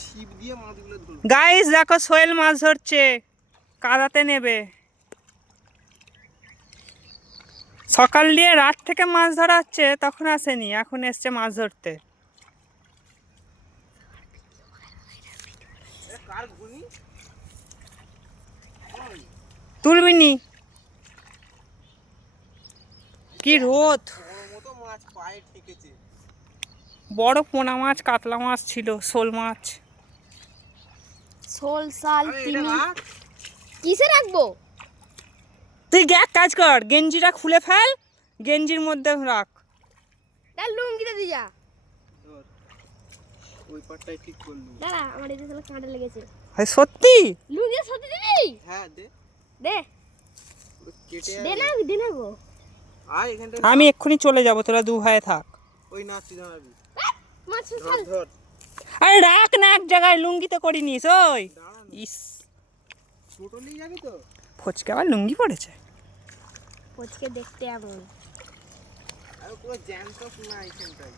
ছিপ দিয়ে মাছগুলো ধরবো। গাইস দেখো সোহেল মাছ ধরছে, কাদাতে নেবে। সকাল দিয়ে রাত থেকে মাছ ধরা হচ্ছে, তখন আসেনি, এখন এসছে মাছ ধরতে। কার ঘুনি তুলবিনি, কি রোদ। বড় মতো মাছ পায়ে ঠেকেছে। বড় পোনা মাছ, কাতলা মাছ ছিল, শোল মাছ। শোল, শাল, আরে এটা তিমি। রাখ। কিসে রাখবো? তুই এক কাজ কর, গেঞ্জিটা খুলে ফেল, গেঞ্জির মধ্যে রাখ। তার লুঙ্গিতে দিয়ে যা। ধর ওই পাটটাই ঠিক করলু। দাঁড়া, আমার এতে তাহলে কাঁটা লেগেছে। আরে সত্যি? লুঙ্গিতে সত্যি দিবি? হ্যাঁ দে। দে ওই কেটে দে না গো। আয় এখানটা। আমি এক্ষুনি চলে যাব, তোরা দু ভাইয়ে থাক। ওই না তুই দাঁড়াবি। মাছ ধর শাল। ধর। আরে রাখ না এক জায়গায়, লুঙ্গিতে করিনিস। ওই দাঁড়া না। ইস, টোটো নিয়ে যাবি তো? ফচকে আবার লুঙ্গি পড়েছে। পচকে দেখতে এমন। আর পুরো জ্যাম তো না এখানটায়।